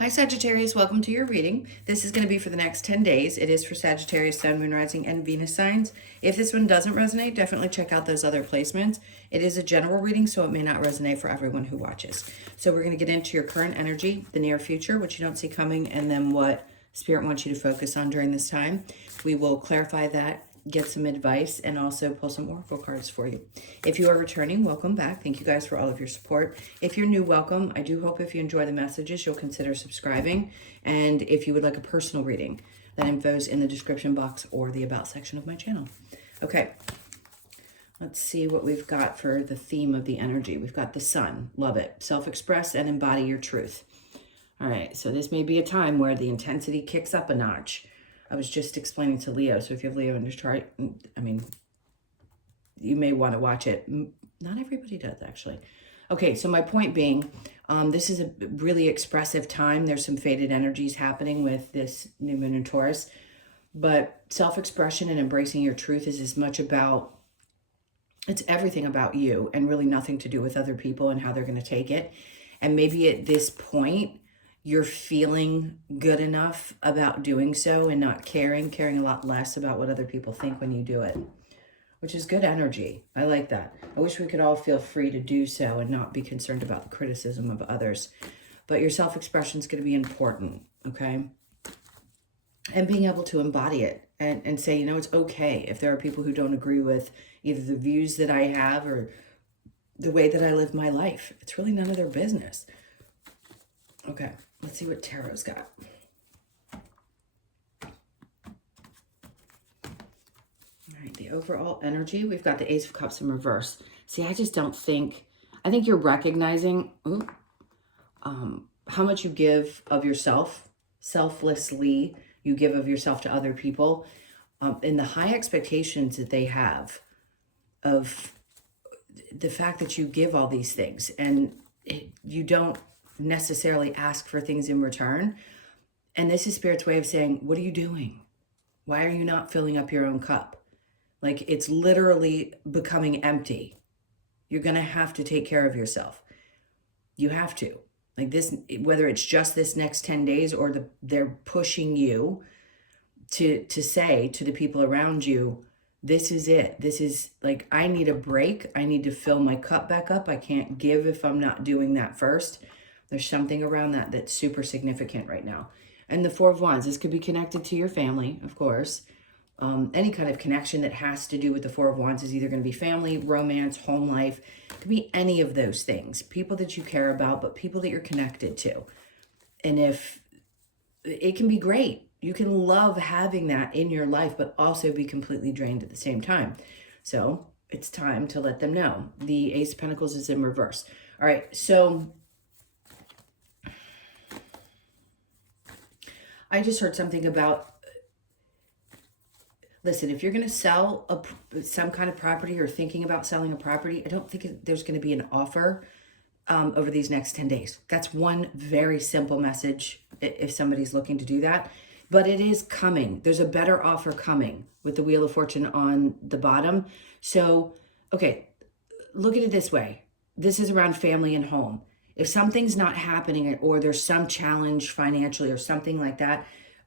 Hi Sagittarius, welcome to your reading. This is going to be for the next 10 days. It is for Sagittarius, Sun, Moon, Rising, and Venus signs. If this one doesn't resonate, definitely check out those other placements. It is a general reading, so it may not resonate for everyone who watches. So we're going to get into your current energy, the near future, which you don't see coming, and then what Spirit wants you to focus on during this time. We will clarify that, get some advice, and also pull some oracle cards for you. If you are returning, welcome back. Thank you guys for all of your support. If you're new, welcome. I do hope if you enjoy the messages, you'll consider subscribing. And if you would like a personal reading, that info is in the description box or the about section of my channel. Okay, let's see what we've got for the theme of the energy. We've got the sun. Love it. Self-express and embody your truth. All right, so this may be a time where the intensity kicks up a notch. I was just explaining to Leo, so if you have Leo in your chart, I mean, you may want to watch it. Not everybody does, actually. Okay, so my point being, this is a really expressive time. There's some faded energies happening with this new moon in Taurus, but self-expression and embracing your truth is as much about, it's everything about you and really nothing to do with other people and how they're going to take it. And maybe at this point, you're feeling good enough about doing so and not caring a lot less about what other people think when you do it, which is good energy. I like that. I wish we could all feel free to do so and not be concerned about the criticism of others. But your self-expression is going to be important, okay? And being able to embody it and say, you know, it's okay if there are people who don't agree with either the views that I have or the way that I live my life. It's really none of their business. Okay. Let's see what Tarot's got. All right, the overall energy, we've got the Ace of Cups in reverse. See, I just don't think, I think you're recognizing how much you give of yourself, selflessly, you give of yourself to other people, and the high expectations that they have of the fact that you give all these things and you don't necessarily ask for things in return. And this is Spirit's way of saying, what are you doing? Why are you not filling up your own cup? Like, it's literally becoming empty. You're going to have to take care of yourself. You have to. Like this, whether it's just this next 10 days or they're pushing you to say to the people around you, this is it. This is like, I need a break. I need to fill my cup back up. I can't give if I'm not doing that first. There's something around that that's super significant right now. And the Four of Wands, this could be connected to your family, of course. Any kind of connection that has to do with the Four of Wands is either going to be family, romance, home life. It could be any of those things. People that you care about, but people that you're connected to. And if it can be great. You can love having that in your life, but also be completely drained at the same time. So it's time to let them know. The Ace of Pentacles is in reverse. All right, so I just heard something about, listen, if you're going to sell some kind of property or thinking about selling a property, I don't think there's going to be an offer over these next 10 days. That's one very simple message if somebody's looking to do that. But it is coming. There's a better offer coming with the Wheel of Fortune on the bottom. So, okay, look at it this way. This is around family and home. If something's not happening or there's some challenge financially or something like that,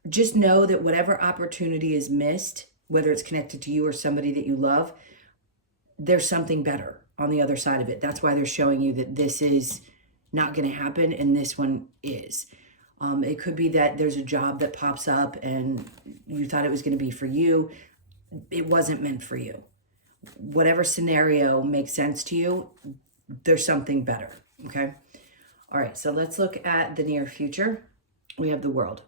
just know that whatever opportunity is missed, whether it's connected to you or somebody that you love, there's something better on the other side of it. That's why they're showing you that this is not going to happen and this one is. It could be that there's a job that pops up and you thought it was going to be for you. It wasn't meant for you. Whatever scenario makes sense to you, there's something better, okay? All right, so let's look at the near future. We have the World.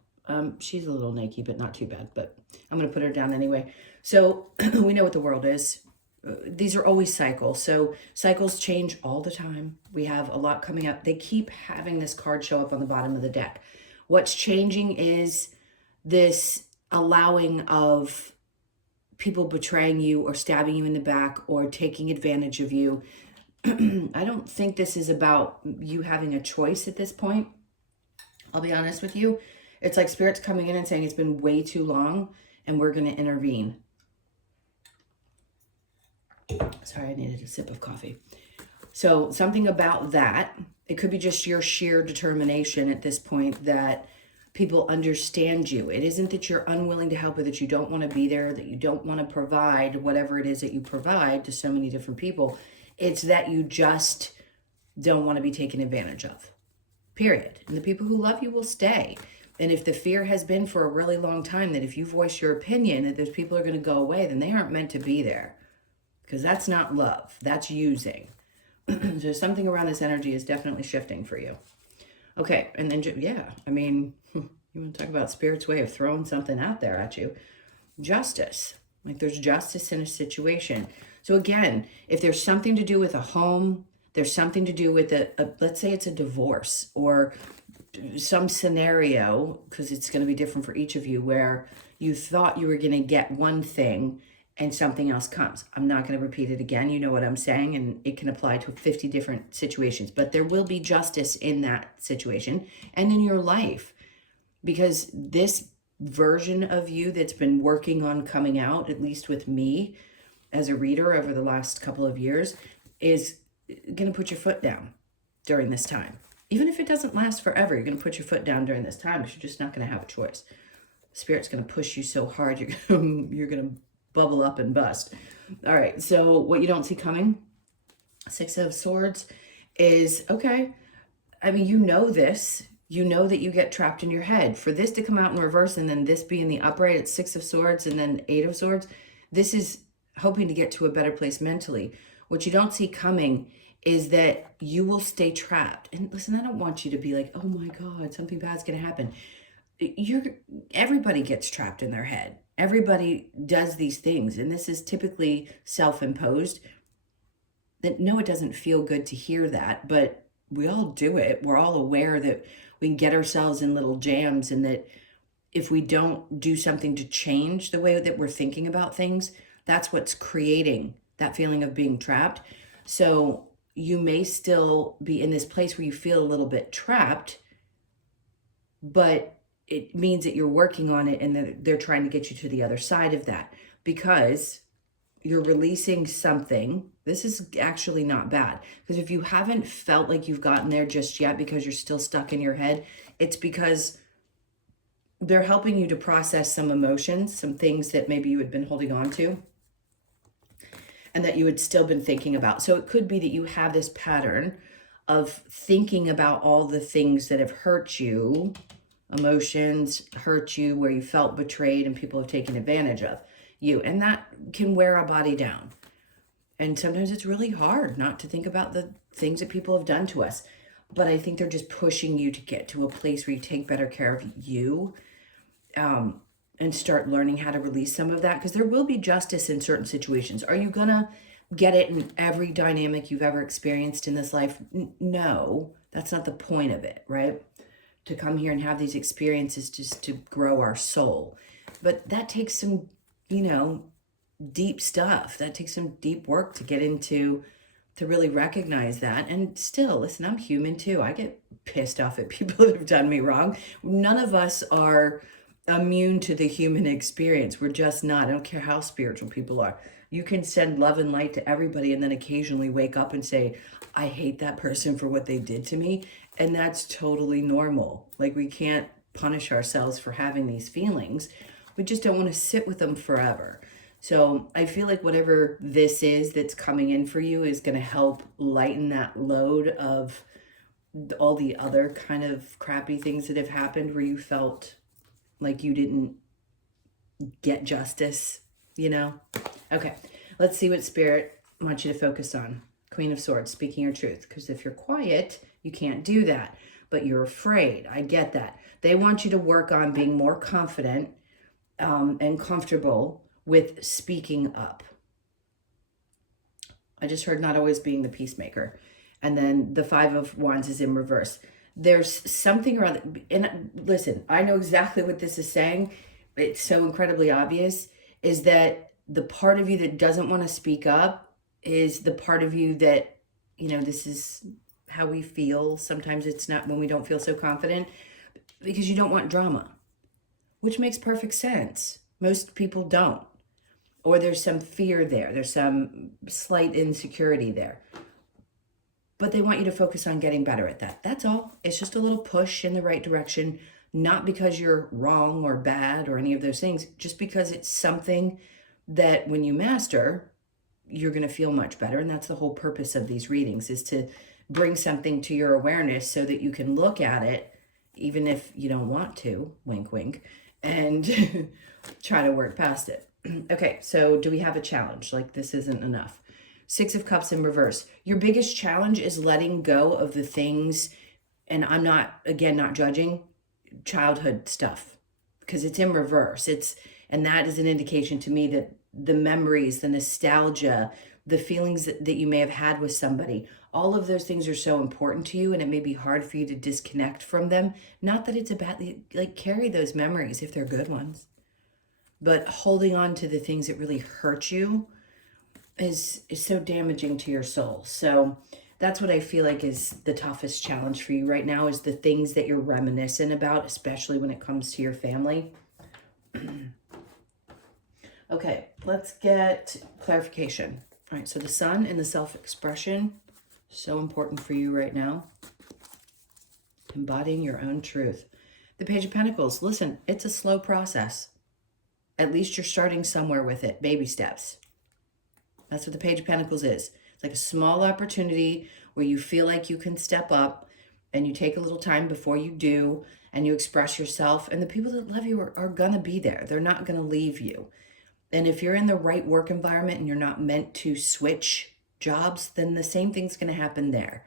She's a little naked, but not too bad, but I'm going to put her down anyway. So we know what the World is. These are always cycles. So cycles change all the time. We have a lot coming up. They keep having this card show up on the bottom of the deck. What's changing is this allowing of people betraying you or stabbing you in the back or taking advantage of you. I don't think this is about you having a choice at this point. I'll be honest with you. It's like Spirit's coming in and saying it's been way too long and we're going to intervene. Sorry, I needed a sip of coffee. So something about that, it could be just your sheer determination at this point that people understand you. It isn't that you're unwilling to help or that you don't want to be there, that you don't want to provide whatever it is that you provide to so many different people. It's that you just don't want to be taken advantage of, period. And the people who love you will stay. And if the fear has been for a really long time that if you voice your opinion that those people are going to go away, then they aren't meant to be there, because that's not love, that's using. So something around this energy is definitely shifting for you. Okay, and then, yeah, I mean, you want to talk about Spirit's way of throwing something out there at you. Justice. Like there's justice in a situation. So again, if there's something to do with a home, there's something to do with let's say it's a divorce or some scenario, because it's going to be different for each of you, where you thought you were going to get one thing and something else comes. I'm not going to repeat it again. You know what I'm saying, and it can apply to 50 different situations, but there will be justice in that situation and in your life, because this version of you that's been working on coming out, at least with me as a reader over the last couple of years, is going to put your foot down during this time. Even if it doesn't last forever, you're going to put your foot down during this time, because you're just not going to have a choice. Spirit's going to push you so hard, you're going to bubble up and bust. All right, so what you don't see coming, Six of Swords, is, okay, I mean, you know this. You know that you get trapped in your head. For this to come out in reverse and then this be in the upright, it's Six of Swords and then Eight of Swords. This is hoping to get to a better place mentally. What you don't see coming is that you will stay trapped. And listen, I don't want you to be like, oh my God, something bad's going to happen. Everybody gets trapped in their head. Everybody does these things. And this is typically self-imposed. That no, it doesn't feel good to hear that, but we all do it. We're all aware that we can get ourselves in little jams, and that if we don't do something to change the way that we're thinking about things, that's what's creating that feeling of being trapped. So you may still be in this place where you feel a little bit trapped, but it means that you're working on it, and that they're trying to get you to the other side of that, because you're releasing something. This is actually not bad, because if you haven't felt like you've gotten there just yet because you're still stuck in your head, it's because they're helping you to process some emotions, some things that maybe you had been holding on to and that you had still been thinking about. So it could be that you have this pattern of thinking about all the things that have hurt you, emotions hurt you, where you felt betrayed and people have taken advantage of you. And that can wear a body down. And sometimes it's really hard not to think about the things that people have done to us. But I think they're just pushing you to get to a place where you take better care of you, and start learning how to release some of that, because there will be justice in certain situations. Are you going to get it in every dynamic you've ever experienced in this life? No, that's not the point of it, right? To come here and have these experiences just to grow our soul. But that takes some, deep stuff. That takes some deep work to get into, to really recognize that. And still, listen, I'm human too. I get pissed off at people that have done me wrong. None of us are immune to the human experience. We're just not. I don't care how spiritual people are. You can send love and light to everybody and then occasionally wake up and say, I hate that person for what they did to me. And that's totally normal. Like, we can't punish ourselves for having these feelings. We just don't want to sit with them forever. So I feel like whatever this is that's coming in for you is going to help lighten that load of all the other kind of crappy things that have happened where you felt like you didn't get justice, Okay, let's see what Spirit wants you to focus on. Queen of Swords, speaking your truth. Because if you're quiet, you can't do that. But you're afraid. I get that. They want you to work on being more confident and comfortable with speaking up. I just heard not always being the peacemaker. And then the Five of Wands is in reverse. There's something around, and listen, I know exactly what this is saying. It's so incredibly obvious, is that the part of you that doesn't want to speak up is the part of you that, this is how we feel. Sometimes it's not, when we don't feel so confident, because you don't want drama, which makes perfect sense. Most people don't. Or there's some fear there. There's some slight insecurity there. but they want you to focus on getting better at that. That's all. It's just a little push in the right direction, not because you're wrong or bad or any of those things, just because it's something that when you master, you're going to feel much better. And that's the whole purpose of these readings, is to bring something to your awareness so that you can look at it, even if you don't want to, wink, wink, and try to work past it. Okay, so do we have a challenge? Like, this isn't enough. 6 of Cups in reverse. Your biggest challenge is letting go of the things, and I'm not, again, not judging childhood stuff, because it's in reverse. And that is an indication to me that the memories, the nostalgia, the feelings that you may have had with somebody, all of those things are so important to you, and it may be hard for you to disconnect from them. Not that it's a bad, like, carry those memories if they're good ones, but holding on to the things that really hurt you is so damaging to your soul. So that's what I feel like is the toughest challenge for you right now, is the things that you're reminiscent about, especially when it comes to your family. Okay, let's get clarification. All right, so the Sun and the self-expression, so important for you right now. Embodying your own truth. The Page of Pentacles, listen, it's a slow process. At least you're starting somewhere with it, baby steps. That's what the Page of Pentacles is. It's like a small opportunity where you feel like you can step up, and you take a little time before you do, and you express yourself, and the people that love you are gonna be there. They're not gonna leave you. And if you're in the right work environment and you're not meant to switch jobs, then the same thing's gonna happen there.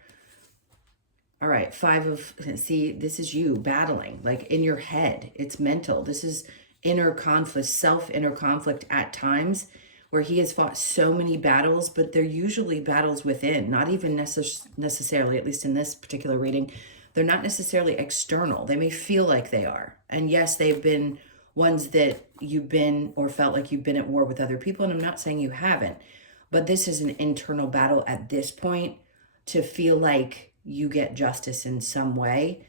All right, see, this is you battling, like, in your head. It's mental. This is inner conflict, inner conflict at times, where he has fought so many battles, but they're usually battles within, not even necessarily, at least in this particular reading, they're not necessarily external. They may feel like they are. And yes, they've been ones that you've been or felt like you've been at war with other people. And I'm not saying you haven't, but this is an internal battle at this point to feel like you get justice in some way,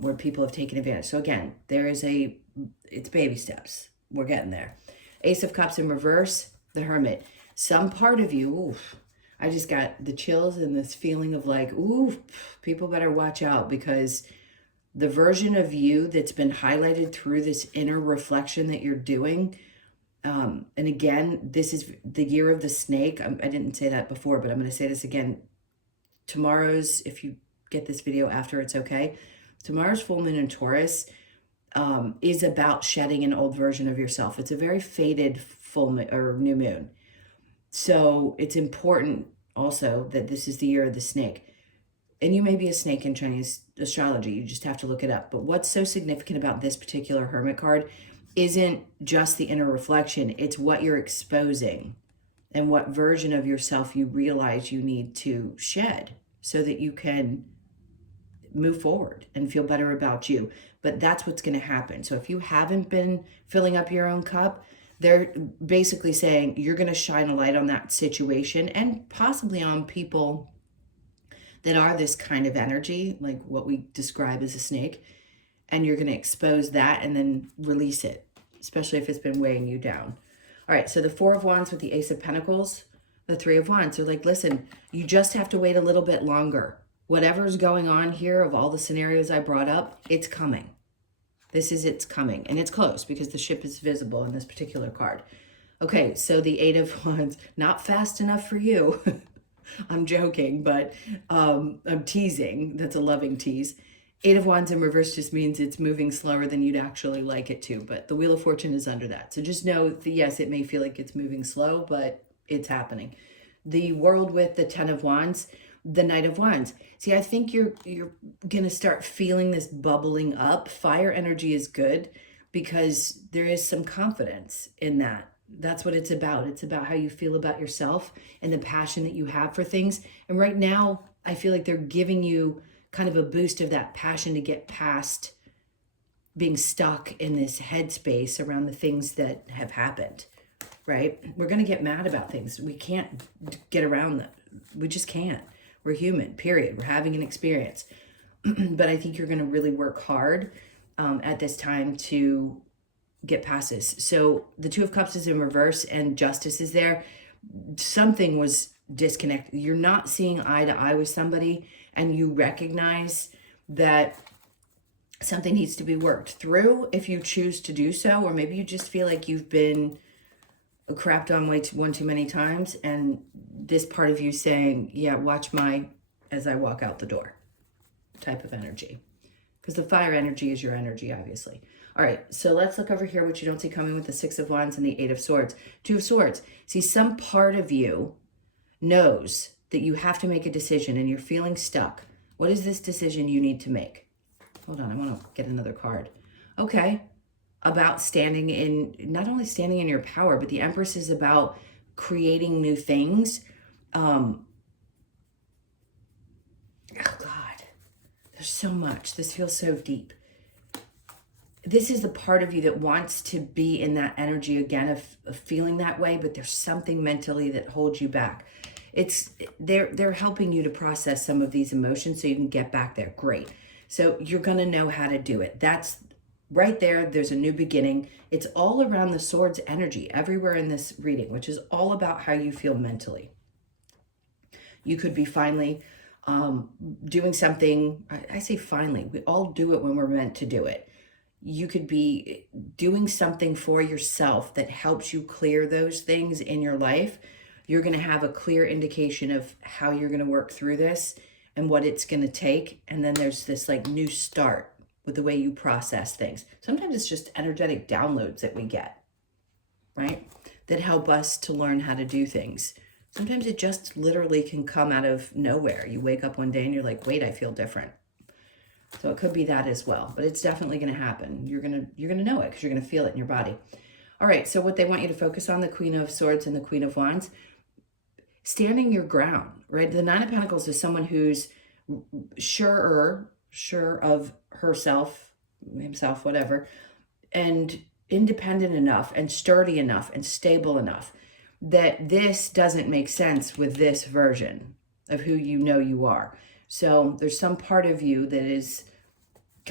where people have taken advantage. So again, it's baby steps. We're getting there. Ace of Cups in reverse, the Hermit. Some part of you, oof, I just got the chills and this feeling of like, ooh, people better watch out, because the version of you that's been highlighted through this inner reflection that you're doing, and again, this is the year of the snake. I didn't say that before, but I'm going to say this again. Tomorrow's, if you get this video after, it's okay. Tomorrow's full moon in Taurus is about shedding an old version of yourself. It's a very faded full moon or new moon. So it's important also that this is the year of the snake. And you may be a snake in Chinese astrology. You just have to look it up. But what's so significant about this particular Hermit card isn't just the inner reflection. It's what you're exposing and what version of yourself you realize you need to shed so that you can move forward and feel better about you. But that's what's going to happen. So if you haven't been filling up your own cup, they're basically saying you're going to shine a light on that situation and possibly on people that are this kind of energy, like what we describe as a snake, and you're going to expose that and then release it, especially if it's been weighing you down. All right, so the Four of Wands with the Ace of Pentacles, the Three of Wands. They're like, listen, you just have to wait a little bit longer. Whatever's going on here of all the scenarios I brought up, it's coming. It's coming. And it's close because the ship is visible in this particular card. Okay, so the Eight of Wands, not fast enough for you. I'm joking, but I'm teasing. That's a loving tease. Eight of Wands in reverse just means it's moving slower than you'd actually like it to, but the Wheel of Fortune is under that. So just know that, yes, it may feel like it's moving slow, but it's happening. The World with the Ten of Wands, the Knight of Wands. See, I think you're going to start feeling this bubbling up. Fire energy is good because there is some confidence in that. That's what it's about. It's about how you feel about yourself and the passion that you have for things. And right now, I feel like they're giving you kind of a boost of that passion to get past being stuck in this headspace around the things that have happened, right? We're going to get mad about things. We can't get around them. We just can't. We're human, period. We're having an experience. But I think you're going to really work hard at this time to get past this. So the Two of Cups is in reverse and Justice is there. Something was disconnect. You're not seeing eye to eye with somebody, and you recognize that something needs to be worked through if you choose to do so, or maybe you just feel like you've been crapped on one too many times, and this part of you saying, yeah, watch as I walk out the door type of energy. Because the fire energy is your energy, obviously. All right, so let's look over here, what you don't see coming with the Six of Wands and the Eight of Swords. Two of Swords. See, some part of you knows that you have to make a decision and you're feeling stuck. What is this decision you need to make? Hold on, I want to get another card. Okay, about standing in, not only standing in your power, but the Empress is about creating new things. Oh God, there's so much. This feels so deep. This is the part of you that wants to be in that energy again of feeling that way, but there's something mentally that holds you back. They're helping you to process some of these emotions so you can get back there. Great. So you're going to know how to do it. That's right there. There's a new beginning. It's all around the Swords energy everywhere in this reading, which is all about how you feel mentally. You could be finally doing something. I say finally. We all do it when we're meant to do it. You could be doing something for yourself that helps you clear those things in your life. You're going to have a clear indication of how you're going to work through this and what it's going to take. And then there's this like new start with the way you process things. Sometimes it's just energetic downloads that we get, right? That help us to learn how to do things. Sometimes it just literally can come out of nowhere. You wake up one day and you're like, wait, I feel different. So it could be that as well, but it's definitely going to happen. You're going to know it because you're going to feel it in your body. All right. So what they want you to focus on, the Queen of Swords and the Queen of Wands, standing your ground, right? The Nine of Pentacles is someone who's sure of herself, himself, whatever, and independent enough and sturdy enough and stable enough that this doesn't make sense with this version of who you know you are. So there's some part of you that is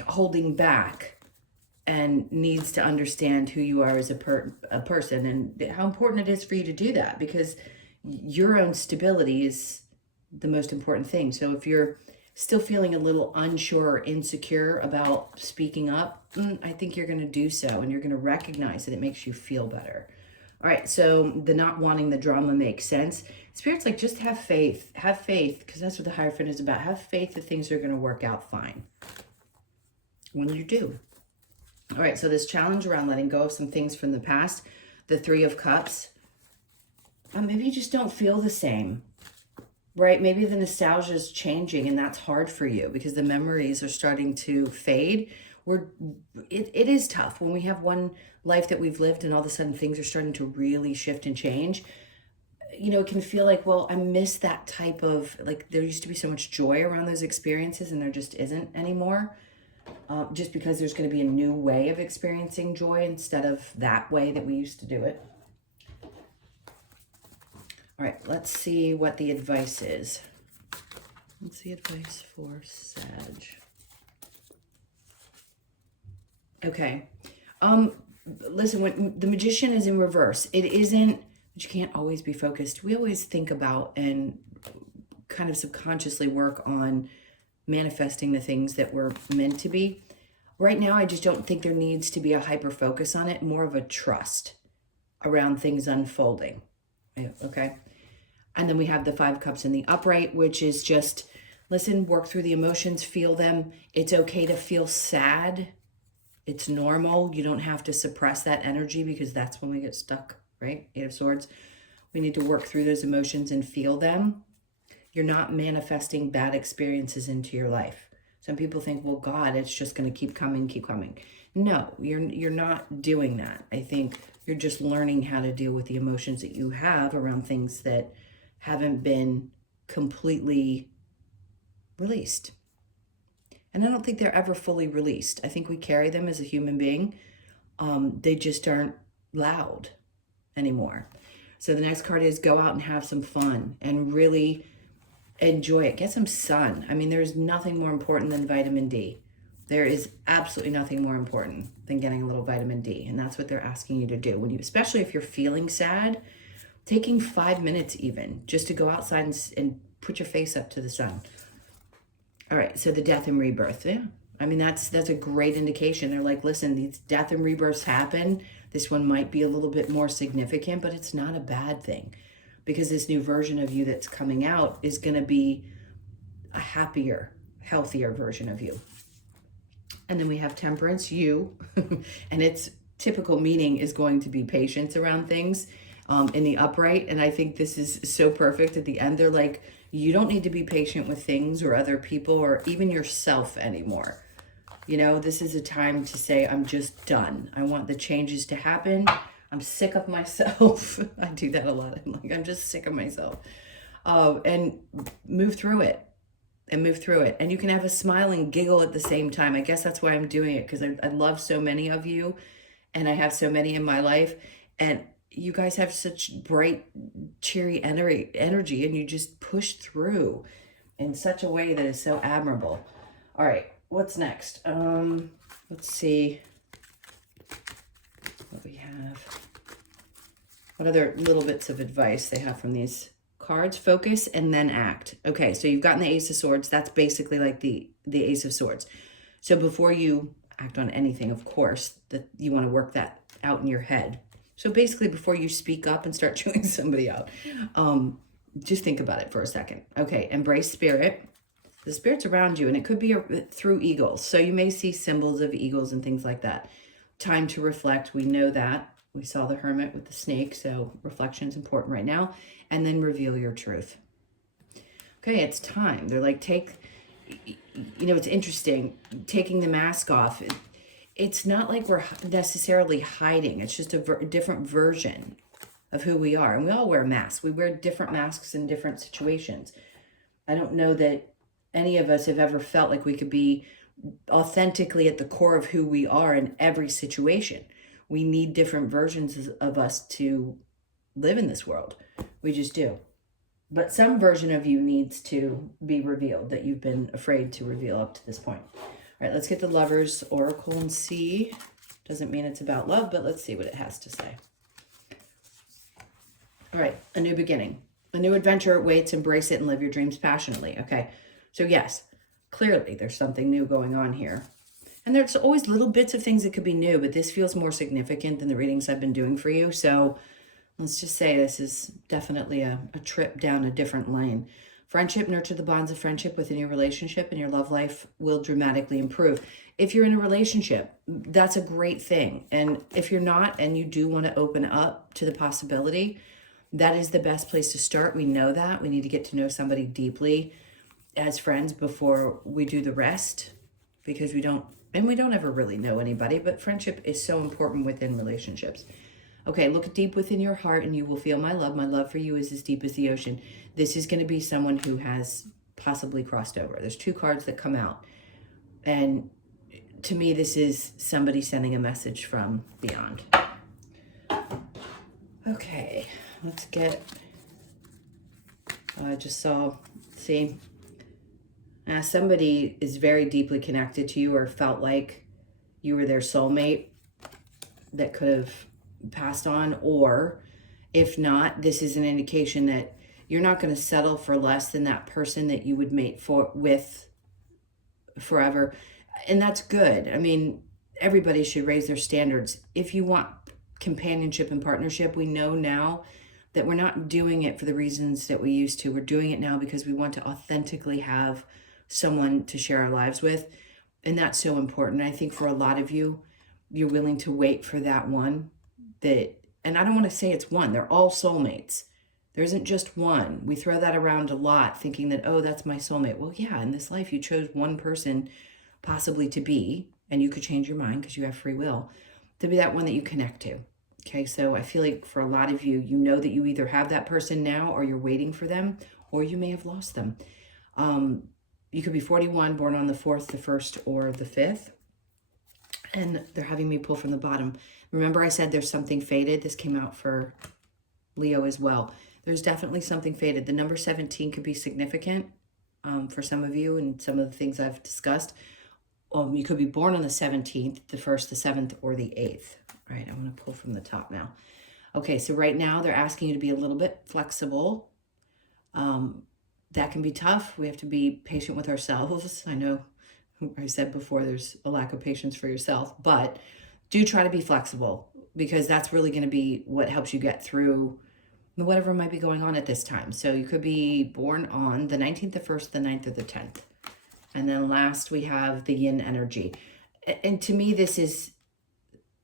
holding back and needs to understand who you are as a person and how important it is for you to do that, because your own stability is the most important thing. So if you're still feeling a little unsure or insecure about speaking up, I think you're going to do so, and you're going to recognize that it makes you feel better. All right, so the not wanting the drama makes sense. Spirit's like, just have faith, because that's what the Hierophant is about. Have faith that things are going to work out fine when you do. All right, so this challenge around letting go of some things from the past, the Three of Cups, maybe you just don't feel the same, right? Maybe the nostalgia is changing and that's hard for you because the memories are starting to fade. It is tough when we have one life that we've lived and all of a sudden things are starting to really shift and change. You know, it can feel like, well, I miss that type of, like, there used to be so much joy around those experiences and there just isn't anymore. Just because there's going to be a new way of experiencing joy instead of that way that we used to do it. All right, let's see what the advice is. What's the advice for Sag? Okay. Listen, when the Magician is in reverse, it isn't, but you can't always be focused. We always think about and kind of subconsciously work on manifesting the things that we're meant to be. Right now, I just don't think there needs to be a hyper focus on it, more of a trust around things unfolding. Okay. And then we have the Five of Cups in the upright, which is just, listen, work through the emotions, feel them. It's okay to feel sad. It's normal. You don't have to suppress that energy because that's when we get stuck, right? Eight of Swords. We need to work through those emotions and feel them. You're not manifesting bad experiences into your life. Some people think, well, God, it's just going to keep coming, keep coming. No, you're not doing that. I think you're just learning how to deal with the emotions that you have around things that haven't been completely released. And I don't think they're ever fully released. I think we carry them as a human being. They just aren't loud anymore. So the next card is go out and have some fun and really enjoy it. Get some sun. I mean, there's nothing more important than vitamin D. There is absolutely nothing more important than getting a little vitamin D. And that's what they're asking you to do. When you, especially if you're feeling sad, taking 5 minutes even just to go outside and put your face up to the sun. All right, so the death and rebirth. Yeah, I mean, that's a great indication. They're like, listen, these death and rebirths happen. This one might be a little bit more significant, but it's not a bad thing, because this new version of you that's coming out is going to be a happier, healthier version of you. And then we have temperance, you, and its typical meaning is going to be patience around things in the upright. And I think this is so perfect at the end. They're like, you don't need to be patient with things or other people or even yourself anymore. You know, this is a time to say, I'm just done. I want the changes to happen. I'm sick of myself. I do that a lot. I'm like, I'm just sick of myself. And move through it. And move through it. And you can have a smile and giggle at the same time. I guess that's why I'm doing it, because I love so many of you, and I have so many in my life, and you guys have such bright, cheery energy, and you just push through in such a way that is so admirable. All right, what's next? Let's see what we have. What other little bits of advice they have from these cards? Focus and then act. Okay, so you've gotten the Ace of Swords. That's basically like the Ace of Swords. So before you act on anything, of course, that you want to work that out in your head. So basically, before you speak up and start chewing somebody out, just think about it for a second. Okay, embrace spirit. The spirit's around you, and it could be through eagles. So you may see symbols of eagles and things like that. Time to reflect. We know that. We saw the hermit with the snake, so reflection is important right now. And then reveal your truth. Okay, it's time. They're like, it's interesting, taking the mask off. It's not like we're necessarily hiding. It's just a different version of who we are. And we all wear masks. We wear different masks in different situations. I don't know that any of us have ever felt like we could be authentically at the core of who we are in every situation. We need different versions of us to live in this world. We just do. But some version of you needs to be revealed that you've been afraid to reveal up to this point. All right, let's get the Lovers Oracle and see. Doesn't mean it's about love, but let's see what it has to say. All right, a new beginning. A new adventure awaits. Embrace it and live your dreams passionately. Okay, so yes, clearly there's something new going on here. And there's always little bits of things that could be new, but this feels more significant than the readings I've been doing for you. So let's just say this is definitely a trip down a different lane. Friendship, nurture the bonds of friendship within your relationship, and your love life will dramatically improve. If you're in a relationship, that's a great thing. And if you're not, and you do want to open up to the possibility, that is the best place to start. We know that. We need to get to know somebody deeply as friends before we do the rest, because we don't ever really know anybody, but friendship is so important within relationships. Okay, look deep within your heart and you will feel my love. My love for you is as deep as the ocean. This is going to be someone who has possibly crossed over. There's two cards that come out. And to me, this is somebody sending a message from beyond. Okay, let's get, I just saw, see, somebody is very deeply connected to you or felt like you were their soulmate that could have passed on, or if not, this is an indication that you're not going to settle for less than that person that you would mate with forever. And that's good. I mean, everybody should raise their standards. If you want companionship and partnership, we know now that we're not doing it for the reasons that we used to. We're doing it now because we want to authentically have someone to share our lives with. And that's so important. I think for a lot of you, you're willing to wait for that one that, and I don't want to say it's one, they're all soulmates. There isn't just one. We throw that around a lot thinking that, oh, that's my soulmate. Well, yeah, in this life, you chose one person possibly to be, and you could change your mind because you have free will, to be that one that you connect to. Okay, so I feel like for a lot of you, you know that you either have that person now or you're waiting for them, or you may have lost them. You could be 41, born on the 4th, the 1st, or the 5th. And they're having me pull from the bottom. Remember I said there's something fated? This came out for Leo as well. There's definitely something fated. The number 17 could be significant for some of you and some of the things I've discussed. You could be born on the 17th, the 1st, the 7th, or the 8th. All right, I want to pull from the top now. Okay, so right now they're asking you to be a little bit flexible. That can be tough. We have to be patient with ourselves. I know I said before there's a lack of patience for yourself, but do try to be flexible, because that's really going to be what helps you get through whatever might be going on at this time. So you could be born on the 19th, the 1st, the 9th, or the 10th. And then last we have the yin energy. And to me, this is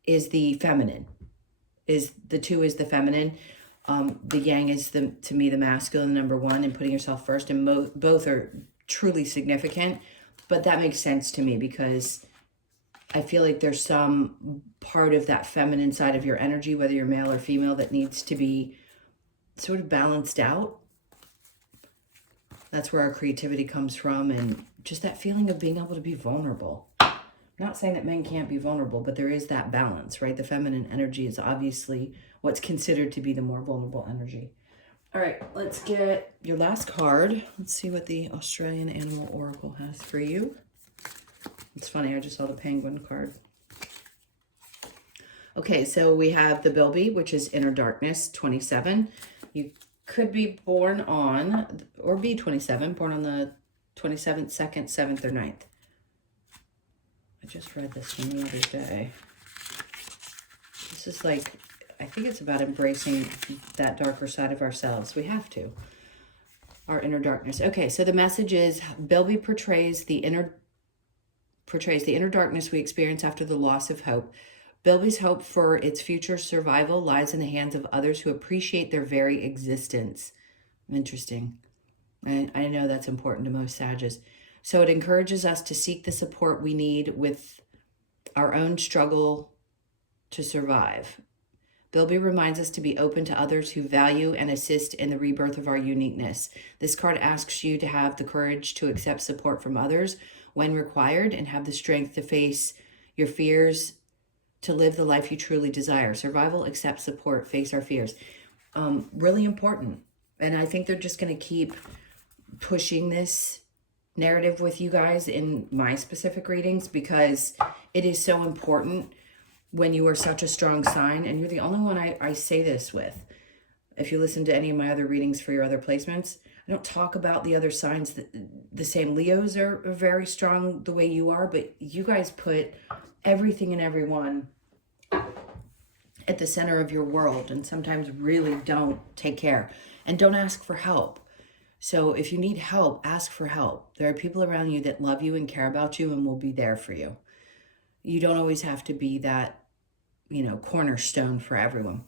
the feminine. The 2 is the feminine. The yang is, to me, the masculine, number 1, and putting yourself first. And both are truly significant. But that makes sense to me, because I feel like there's some part of that feminine side of your energy, whether you're male or female, that needs to be sort of balanced out. That's where our creativity comes from, and just that feeling of being able to be vulnerable. I'm not saying that men can't be vulnerable, but there is that balance, right? The feminine energy is obviously what's considered to be the more vulnerable energy. All right, let's get your last card. Let's see what the Australian Animal Oracle has for you. It's funny, I just saw the penguin card. Okay, so we have the Bilby, which is Inner Darkness 27. You could be born on, or be 27, born on the 27th, 2nd, 7th, or 9th. I just read this one the other day. This is like, I think it's about embracing that darker side of ourselves. We have to. Our inner darkness. Okay, so the message is, Bilby portrays the inner darkness we experience after the loss of hope. Bilby's hope for its future survival lies in the hands of others who appreciate their very existence. Interesting. I know that's important to most Sages. So it encourages us to seek the support we need with our own struggle to survive. Bilby reminds us to be open to others who value and assist in the rebirth of our uniqueness. This card asks you to have the courage to accept support from others when required, and have the strength to face your fears, to live the life you truly desire. Survival, accept support, face our fears. Really important. And I think they're just going to keep pushing this narrative with you guys in my specific readings, because it is so important when you are such a strong sign. And you're the only one I say this with. If you listen to any of my other readings for your other placements, I don't talk about the other signs. The same Leos are very strong the way you are, but you guys put everything and everyone at the center of your world, and sometimes really don't take care and don't ask for help. So if you need help, ask for help. There are people around you that love you and care about you and will be there for you. You don't always have to be that, cornerstone for everyone.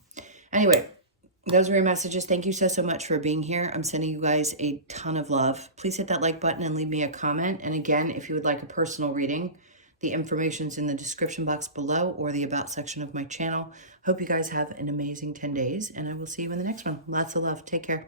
Anyway, those are your messages. Thank you so much for being here. I'm sending you guys a ton of love. Please hit that like button and leave me a comment. And again, if you would like a personal reading, the information's in the description box below or the about section of my channel. Hope you guys have an amazing 10 days, and I will see you in the next one. Lots of love. Take care.